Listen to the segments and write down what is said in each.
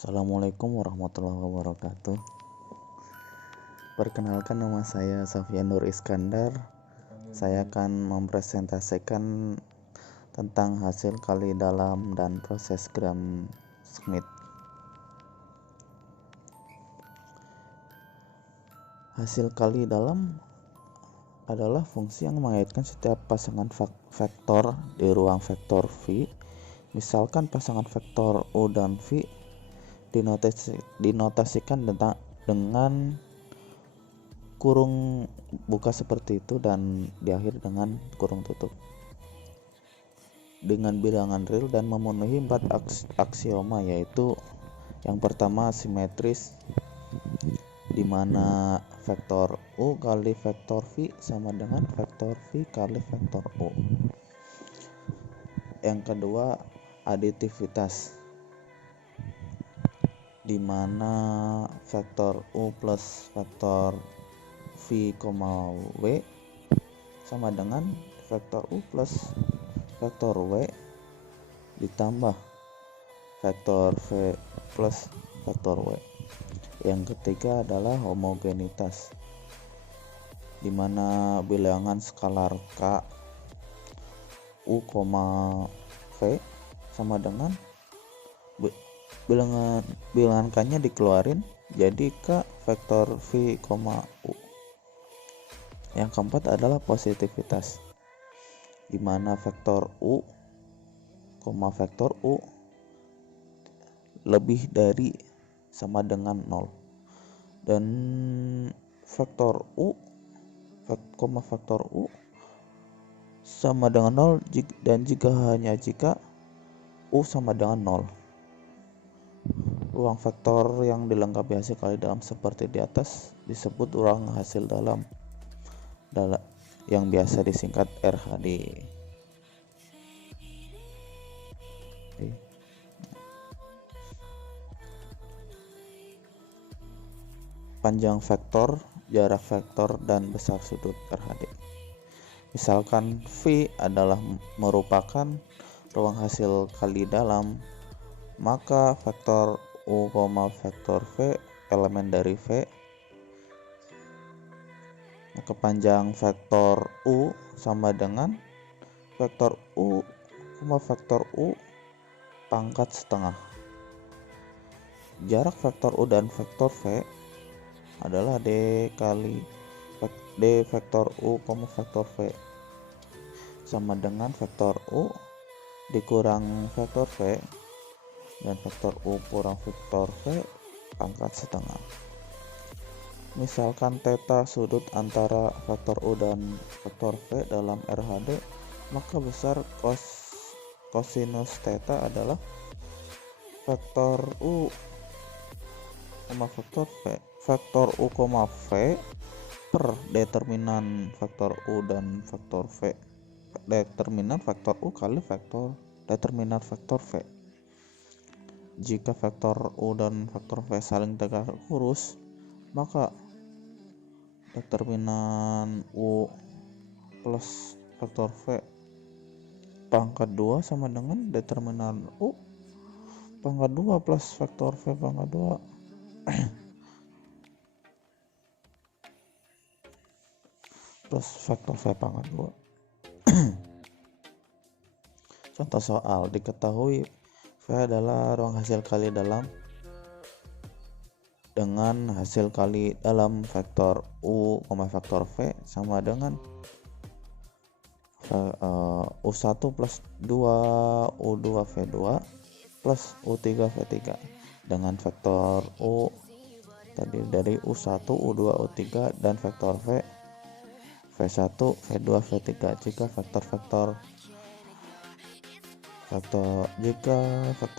Assalamualaikum warahmatullahi wabarakatuh. Perkenalkan, nama saya Sofyan Nur Iskandar. Saya akan mempresentasikan tentang hasil kali dalam dan proses Gram-Schmidt. Hasil kali dalam adalah fungsi yang mengaitkan setiap pasangan vektor di ruang vektor V. Misalkan pasangan vektor U dan V dinotasikan dengan kurung buka seperti itu dan diakhiri dengan kurung tutup dengan bilangan real dan memenuhi 4 aksioma, yaitu yang pertama simetris, di mana vektor U kali vektor V sama dengan vektor V kali vektor U. Yang kedua aditivitas, di mana vektor U plus vektor V, W sama dengan vektor U plus vektor W ditambah vektor V plus vektor W. Yang ketiga adalah homogenitas, di mana bilangan skalar K U, V sama dengan bilangan K-nya dikeluarin jadi K vektor V, U. Yang keempat adalah positivitas, di mana vektor U, vektor U lebih dari sama dengan 0 dan vektor U, vektor U sama dengan 0 dan jika hanya jika U sama dengan 0. Ruang vektor yang dilengkapi hasil kali dalam seperti di atas disebut ruang hasil dalam yang biasa disingkat RHD. Panjang vektor, jarak vektor, dan besar sudut RHD. Misalkan V adalah merupakan ruang hasil kali dalam, maka vektor U, vektor V elemen dari V, maka panjang vektor U sama dengan vektor U, vektor U pangkat setengah. Jarak vektor U dan vektor V adalah D kali D vektor U, vektor V sama dengan vektor U dikurang vektor V dan vektor U kurang vektor V pangkat setengah. Misalkan theta sudut antara vektor U dan vektor V dalam RHD, maka besar kosinus theta adalah vektor U, vektor V, vektor U, V per determinan vektor U dan vektor V, determinan vektor U kali vektor determinan vektor V. Jika vektor U dan vektor V saling tegak lurus, maka determinan U plus vektor V pangkat 2 sama dengan determinan U pangkat 2 plus vektor V pangkat 2 plus vektor V pangkat 2. Contoh soal, diketahui V adalah ruang hasil kali dalam dengan hasil kali dalam vektor U, vektor V sama dengan U1 plus 2 U2 V2 plus U3 V3 dengan vektor U tadi dari U1 U2 U3 dan vektor V V1 V2 V3 jika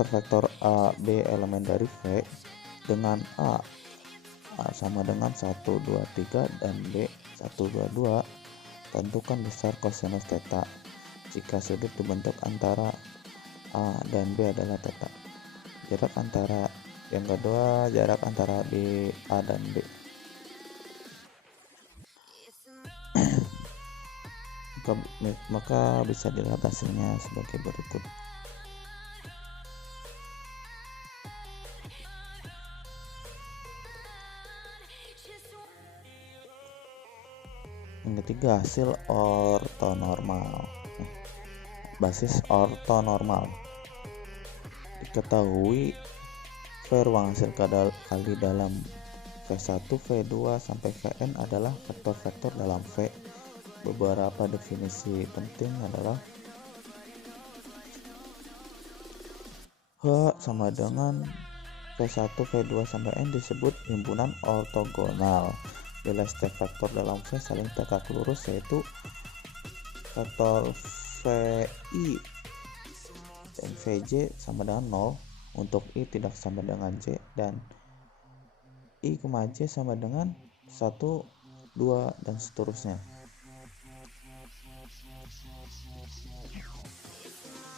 vektor A B elemen dari V dengan A sama dengan 1 2 3 dan B 1 2 2, tentukan besar kosinus theta jika sudut dibentuk antara A dan B adalah theta. Jarak antara yang kedua, jarak antara B A dan B. Maka bisa dilihat hasilnya sebagai berikut. Yang ketiga, hasil ortonormal. Basis ortonormal. Diketahui V ruang hasil kali dalam V1, V2 sampai Vn adalah vektor-vektor dalam V. Beberapa definisi penting adalah H sama dengan V1, V2 sampai N disebut himpunan ortogonal bila setiap vektor dalam V saling tegak lurus, yaitu vektor VI dan VJ sama dengan 0 untuk I tidak sama dengan J, dan I, J sama dengan 1, 2 dan seterusnya.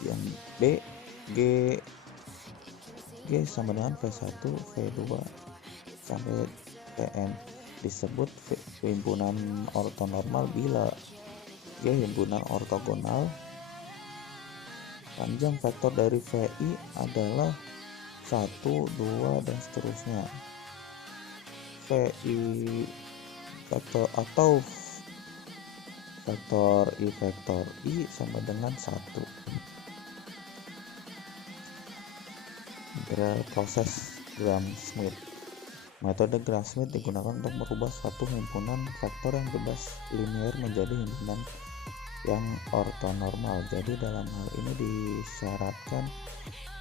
Yang B, G sama dengan V1, V2 sampai Tn disebut himpunan ortonormal bila G himpunan ortogonal. Panjang vektor dari VI adalah 1, 2 dan seterusnya. VI vektor atau vektor I sama dengan 1. Proses Gram-Schmidt. Metode Gram-Schmidt digunakan untuk merubah suatu himpunan vektor yang bebas linear menjadi himpunan yang ortonormal. Jadi dalam hal ini disyaratkan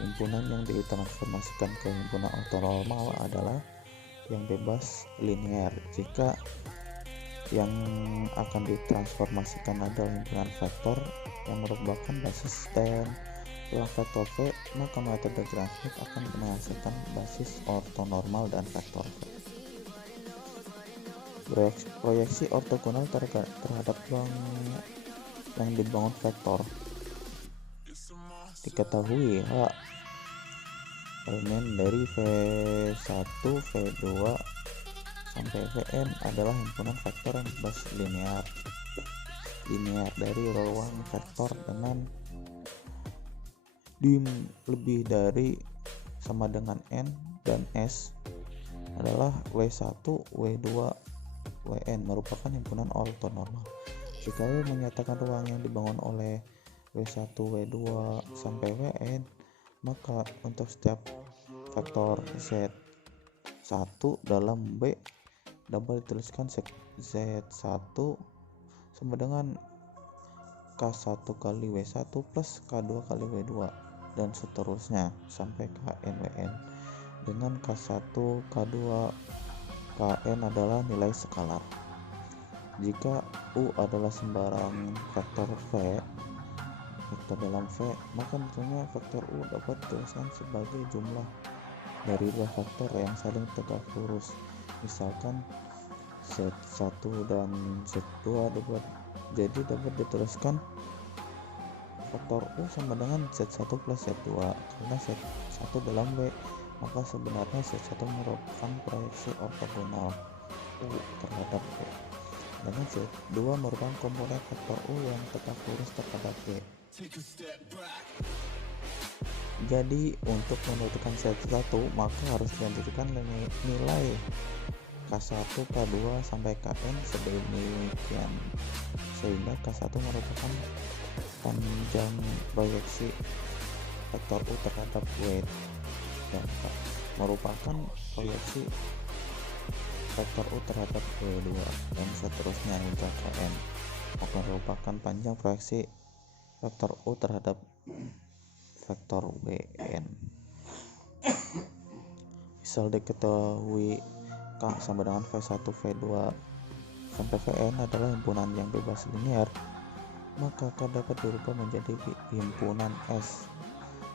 himpunan yang ditransformasikan ke himpunan ortonormal adalah yang bebas linear. Jika yang akan ditransformasikan adalah himpunan vektor yang merupakan basis dan ruang vektor V, maka metode Gram-Schmidt akan menghasilkan basis ortonormal dan vektor V. Proyeksi ortogonal terhadap ruang yang dibangun vektor. Diketahui H elemen dari V1, V2 sampai Vn adalah himpunan vektor yang bebas linear dari ruang vektor dengan dim lebih dari sama dengan N dan S adalah W1, W2, Wn merupakan himpunan ortonormal. Jika W menyatakan ruang yang dibangun oleh W1, W2 sampai Wn, maka untuk setiap vektor Z1 dalam B dapat dituliskan Z1 sama dengan K1 kali W1 plus K2 kali W2 dan seterusnya sampai Kn Wn, dengan K1, K2, Kn adalah nilai skalar. Jika U adalah sembarang vektor dalam V, maka tentunya vektor U dapat dituliskan sebagai jumlah dari dua vektor yang saling tegak lurus. Misalkan Z1 dan Z2 jadi dapat dituliskan vektor U sama dengan Z1 plus Z2. Karena Z1 dalam W, maka sebenarnya Z1 merupakan proyeksi ortogonal U terhadap W, dengan Z2 merupakan komponen vektor U yang tegak lurus terhadap W. Jadi untuk menentukan Z1 maka harus dijadikan nilai K1, K2 sampai Kn sedemikian sehingga K1 merupakan panjang proyeksi vektor U terhadap W, dan K merupakan proyeksi vektor U terhadap W2 dan seterusnya hingga Kn merupakan panjang proyeksi vektor U terhadap vektor Wn. Misal diketahui K sama dengan V1, V2 sampai Vn adalah himpunan yang bebas linear, maka K dapat dirubah menjadi himpunan S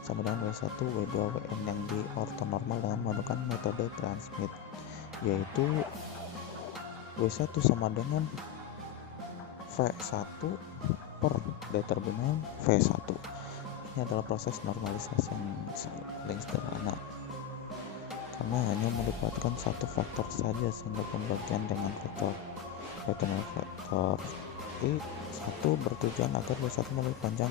sama dengan W1, W2, Wn yang di ortonormal dengan menggunakan metode Gram-Schmidt, yaitu W1 sama dengan V1 per determinan V1. Ini adalah proses normalisasi yang paling sederhana karena hanya melibatkan satu vektor saja, sehingga pembagian dengan vektor I1 bertujuan agar W1 memiliki panjang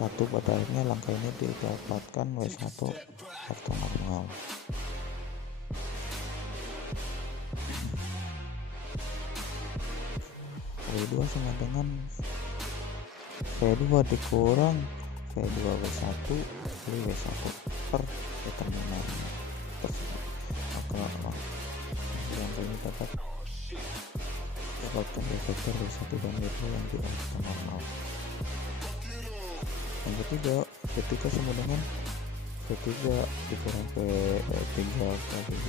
1. Pada akhirnya langkah ini didapatkan W1 ortonormal. kali 2 sama dengan V2 dikurang V2W1 kali W1 per determinan tersebut. Maka yang ini dapat dapatkan vektor W1 dan W2 yang di ortonormal. Yang ketiga, V3 sama dengan V3 dikurang V3 kali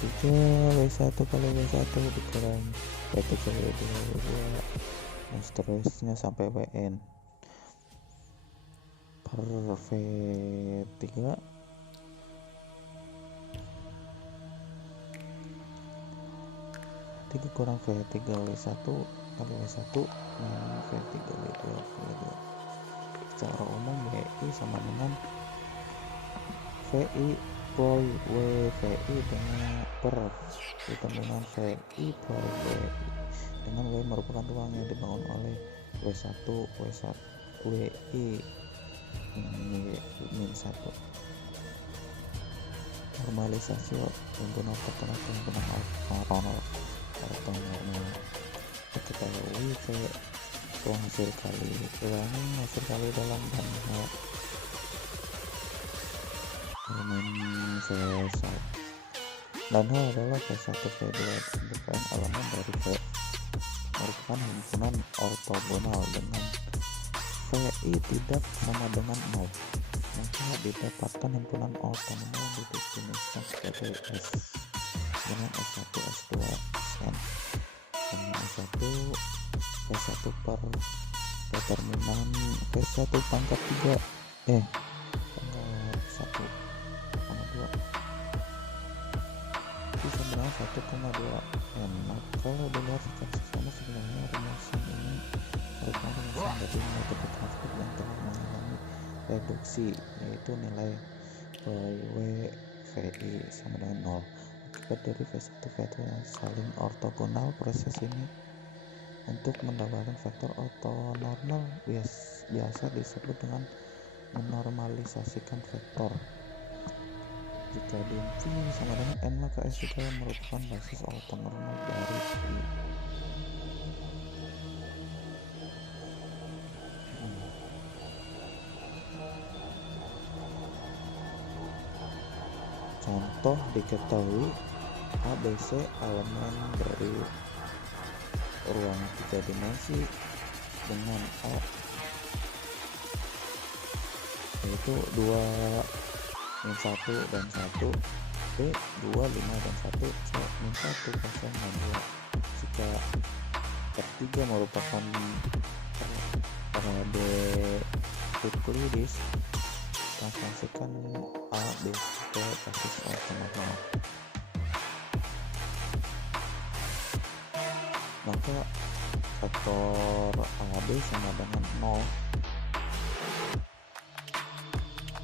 V3 W1 kali W1 dikurang V3 kali W2 W2 dan seterusnya sampai Wn per V3 kurang V3 W1 kali W1 minus V3 W2 kali W2. Secara umum WI sama dengan VI per WVI dengan per determinan VI per WI dengan W merupakan ruang yang dibangun oleh W1 WI min 1. Normalisasi himpunan ortogonal ke himpunan ortonormal. Diketahui ruang hasil kali dalam elemen V1 dan H adalah V1 V2 bukan elemen dari V merupakan himpunan ortogonal dengan VI tidak sama dengan 0, maka didapatkan himpunan ortogonal didefinisikan sebagai S dengan S1 S2 Sn dengan S1 V1 per determinan V1 pangkat 3 pangkat 1 2 itu sama 1,2 n. Nah, kalau dilihat secara sederhana sebenarnya rumusan ini merupakan rumusan dari metode transport yang telah mengalami reduksi, yaitu nilai VI sama dengan 0 akibat dari V1 V2 yang saling ortogonal. Proses ini untuk mendapatkan vektor ortonormal biasa disebut dengan menormalisasikan vektor. Jika dim V sama dengan n, maka S juga merupakan basis ortonormal dari V. Contoh diketahui ABC elemen dari ruang 3 dimensi dengan A yaitu 2 min 1 dan 1, B 2 5 dan 1, C min 1 0 dan 2. Jika ketiga merupakan parabol Euclides, transformasikan A B ke basis ortonormal. Maka vektor AB sama dengan 0,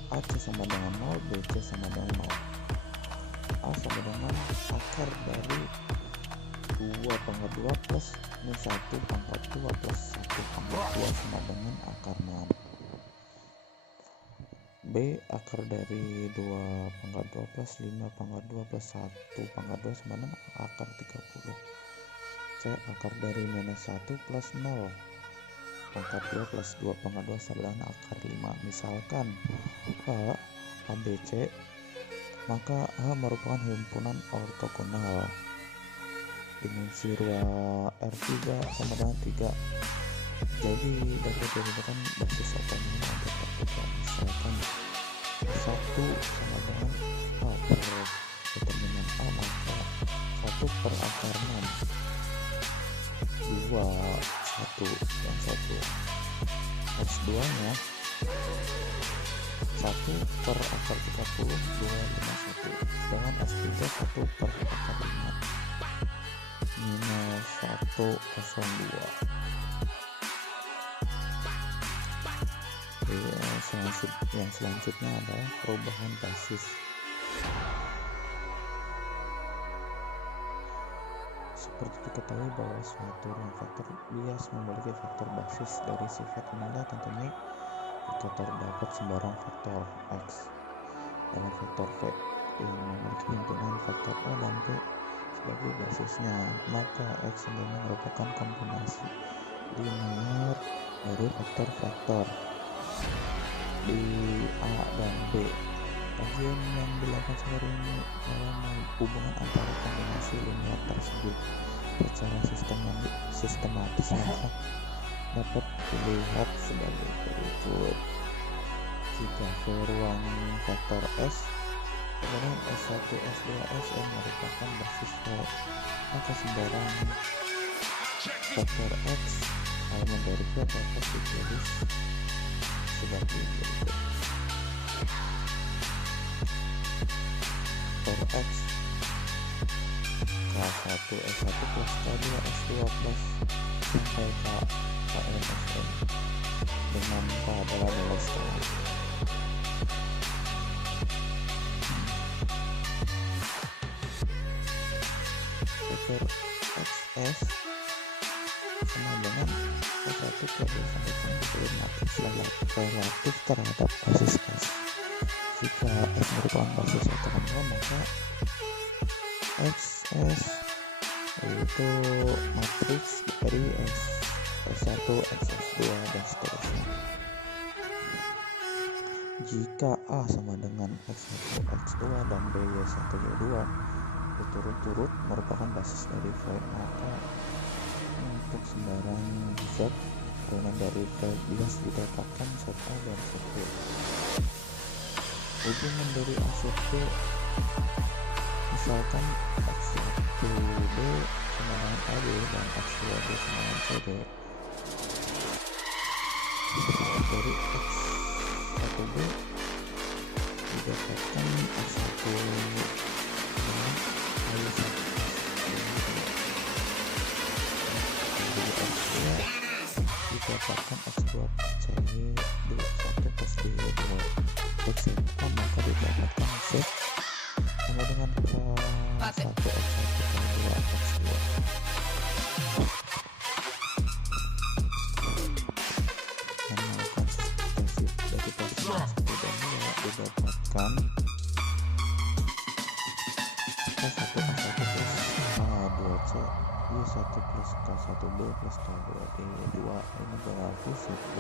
AC sama dengan 0, BC sama dengan 0. A sama dengan akar dari 2 pangkat 2 plus min 1 pangkat 2 plus 1 pangkat 2 sama dengan akar 6. B akar dari 2 pangkat 2 plus 5 pangkat 2 plus 1 pangkat 2 sama dengan akar 30. C akar dari minus 1 plus 0 pangkat 2 plus 2 pangkat 2 sama dengan akar 5. Misalkan H ABC, maka H merupakan himpunan ortogonal. Dimensi ruang R3 sama dengan 3. Jadi dapat dijadikan basis ortogonal untuk terbuka. Misalkan 1 sama dengan A per determinan A, maka 1 per akar 6 2 1 dan 1. S2 nya 1 per akar 30 2 5 1, sedangkan S3 1 per akar 5 minus 1 0 2. Yang selanjutnya adalah perubahan basis. Seperti diketahui bahwa suatu ruang vektor bias memiliki vektor basis dari sifat inilah tentunya jika terdapat sembarang vektor X dalam vektor V yang memiliki himpunan vektor A dan B sebagai basisnya, maka X sendiri merupakan kombinasi linear dari faktor-faktor di A dan B. Kajian yang dilakukan sehari ini dalam hubungan antara kombinasi linear tersebut secara sistematis maka dapat dilihat sebagai berikut. Jika V ruang vektor S kemudian S1, S2, Sn merupakan basis V, maka sembarang vektor X elemen dari V dapat ditulis sebagai berikut. Vektor X K1 S1 plus K2 S2 plus sampai Kn Sn dengan K adalah nilai setengah. Vektor XS sama dengan S1 K2 sampai K matriks relatif terhadap basis S. Jika S merupakan basis otonom maka XS itu matriks dari S1, SS2 dan seterusnya. Jika A sama dengan X1, X2 dan B, Y1, Y2 berturut-turut merupakan basis dari V, maka untuk sembarang Z elemen dari V bias didapatkan set A dan set B. Hubungan dari A set B misalkan X1B sama dengan AB dan X2B sama dengan CD. Dari X1B didapatkan X1 dengan Y1 dari X2 didapatkan X2 plus CD 1 plus D2 X maka didapatkan Z sama dengan K1 X1 K2 X2. Dan melakukan substitusi dari posisi 1 dan 2 didapatkan K1 A1 plus K2C Y1 plus K1B plus K2D2 ini berarti set B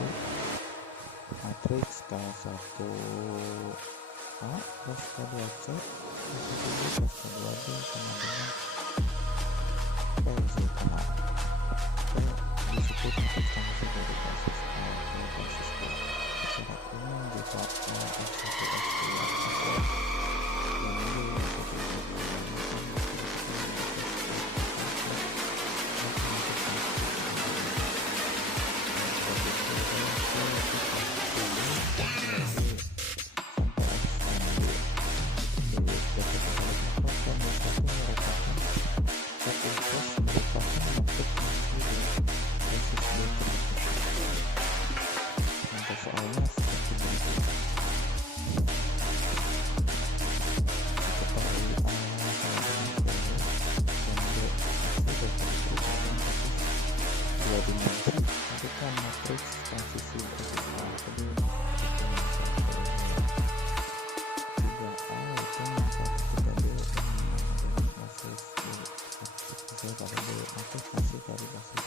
matriks K1A plus K2C K1B plus K2D sama dengan PZA. Disebut matriks transisi dari basis A ke basis B. Secara umum jika A X1 X2 X2 yang ini soalnya seperti berikut. Diketahui A sama dengan B dan B itu dua dimensi tentukan matriks transisi basis A. Jadi tiga A itu satu tiga B dan basis B matriks pada B matriks transisi dari basis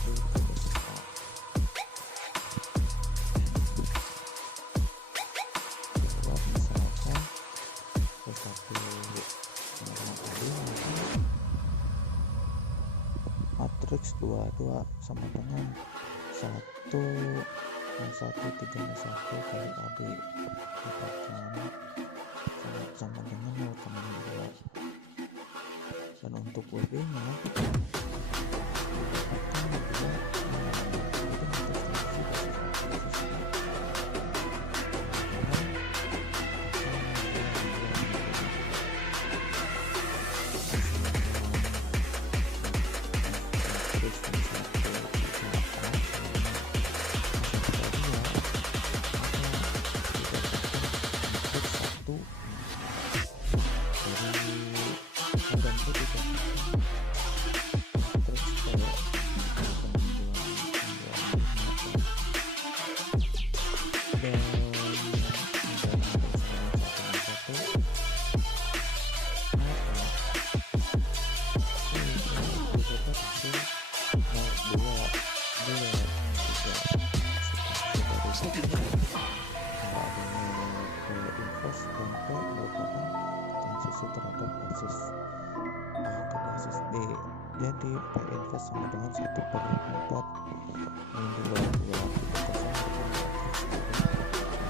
B ke basis A. Matriks 22 sama dengan 1 dan 1 3 dan 1 kali AB dapatkan sama dengan 0,2 dan untuk WB nya dapatkan 2 dua tiga sudah dari kalau adanya P inverse dan P merupakan transisi terhadap basis A ke basis D. Jadi P inverse sama dengan 1/4 min 2 3 kosong merupakan